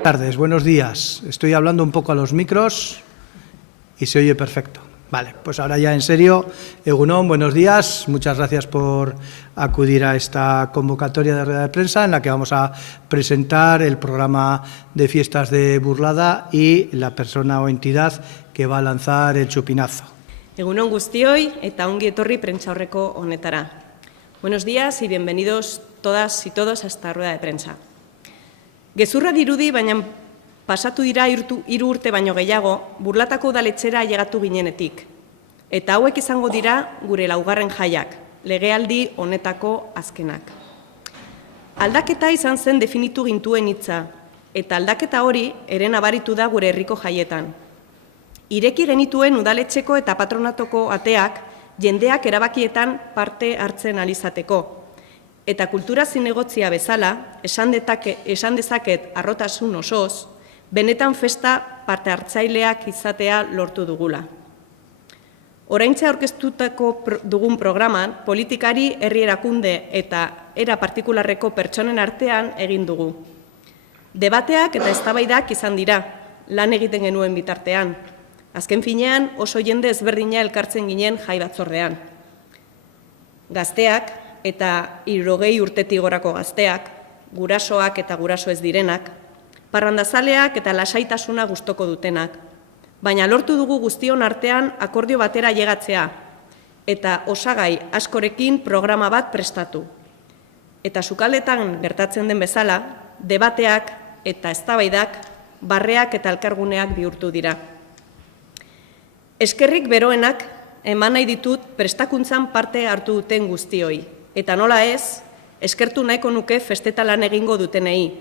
Buenas tardes, buenos días. Estoy hablando un poco a los micros y se oye perfecto. Vale, pues ahora ya en serio, Egunon, buenos días. Muchas gracias por acudir a esta convocatoria de rueda de prensa en la que vamos a presentar el programa de fiestas de Burlada y la persona o entidad que va a lanzar el chupinazo. Egunon guztioi eta ongi etorri prentsaurreko honetara. Buenos días y bienvenidos todas y todos a esta rueda de prensa. Gezurra dirudi, baina pasatu dira 3 urte baino gehiago, Burlatako udaletxera ailegatu ginenetik. Eta hauek izango dira gure laugarren jaiak, legealdi honetako azkenak. Aldaketa izan zen definitu gintuen hitza, eta aldaketa hori ere nabaritu da gure herriko jaietan. Ireki genituen udaletxeko eta patronatoko ateak jendeak erabakietan parte hartzen alizateko. Eta kultura zinegotzia bezala, esan dezaket harrotasun osoz, benetan festa parte hartzaileak izatea lortu dugula. Oraintxe aurkeztutako dugun programan, politikari, herri erakunde eta era partikularreko pertsonen artean egin dugu. Debateak eta eztabaidak izan dira, lan egiten genuen bitartean. Azken finean oso jende ezberdina elkartzen ginen jai batzordean. Gazteak eta 60 urtetik gorako gazteak, gurasoak eta guraso ez direnak, parrandazaleak eta lasaitasuna gustoko dutenak. Baina lortu dugu guztion artean akordio batera ailegatzea eta osagai askorekin programa bat prestatu. Eta sukaldetan gertatzen den bezala, debateak eta eztabaidak, barreak eta elkarguneak bihurtu dira. Eskerrik beroenak eman nahi ditut prestakuntzan parte hartu duten guztioi. Eta nola ez, eskertu nahiko nuke festeta lan egingo dutenei.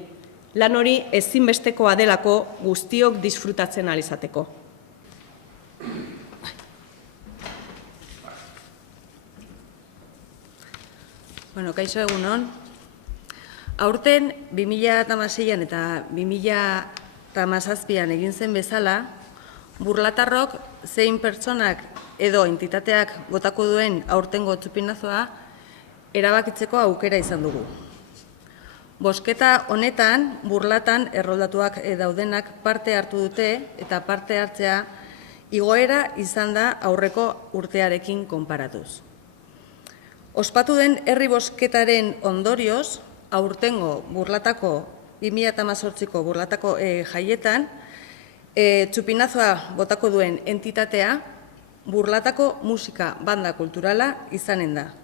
Lan hori ezinbestekoa delako guztiok disfrutatzen alizateko. Bueno, kaixo egunon. Aurten 2016an eta 2017an egin zen bezala, Burlatarrok zein pertsonak edo entitateak botako duen aurtengo txupinazoa erabakitzeko aukera izan dugu. Bozketa honetan, Burlatan erroldatuak daudenak parte hartu dute eta parte hartzea igoera izan da aurreko urtearekin konparatuz. Ospatu den herri bozketaren ondorioz, aurtengo Burlatako 2018ko Burlatako jaietan, txupinazoa botako duen entitatea Burlatako musika banda kulturala izanen da.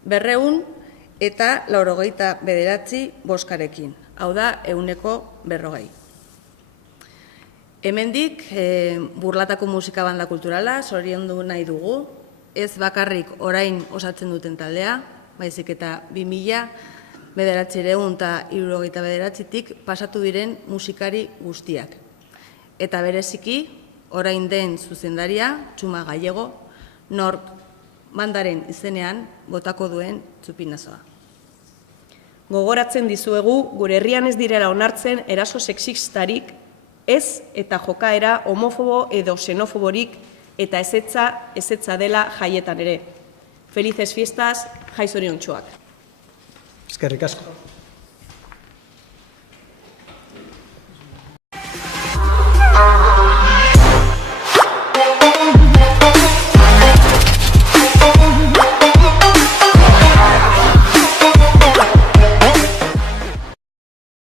200 eta 99 bozkarekin, hau da 140. Hemendik Burlatako musika banda kulturala zoriondu nahi dugu, ez bakarrik orain osatzen duten taldea, baizik eta 2000-1979tik pasatu diren musikari guztiak. Eta bereziki, orain den zuzendaria, Txuma Gallego, nork bandaren izenean botako duen txupinazoa. Gogoratzen dizuegu, gure herrian ez direla onartzen eraso sexistarik, ez eta jokaera homofobo edo xenofoborik eta ezetza dela jaietan ere. Felices fiestas, jai zoriontsuak. Eskerrik asko.